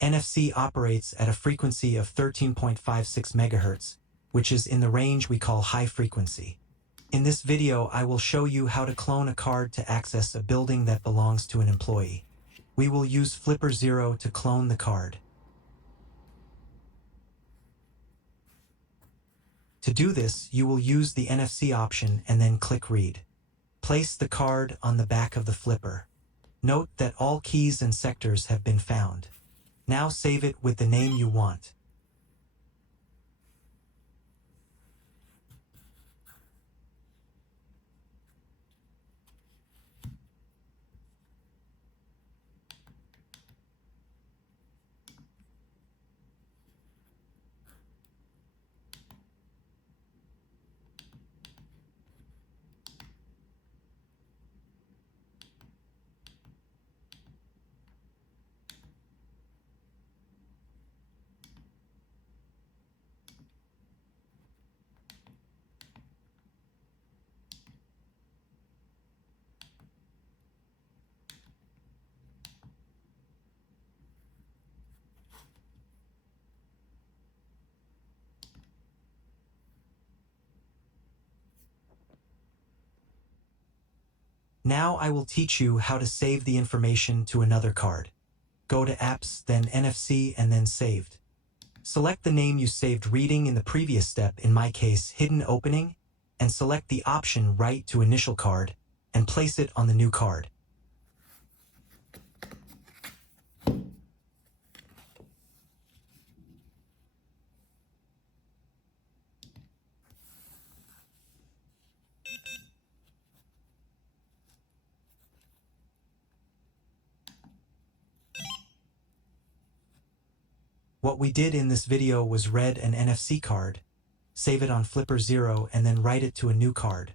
NFC operates at a frequency of 13.56 MHz, which is in the range we call high frequency. In this video, I will show you how to clone a card to access a building that belongs to an employee. We will use flipperzero to clone the card. To do this, you will use the NFC option and then click Read. Place the card on the back of the flipper. Note that all keys and sectors have been found. Now save it with the name you want. Now I will teach you how to save the information to another card. Go to Apps, then NFC, and then Saved. Select the name you saved reading in the previous step, in my case, Hidden Opening, and select the option Write to Initial Card, and place it on the new card. What we did in this video was read an NFC card, save it on flipperzero, and then write it to a new card.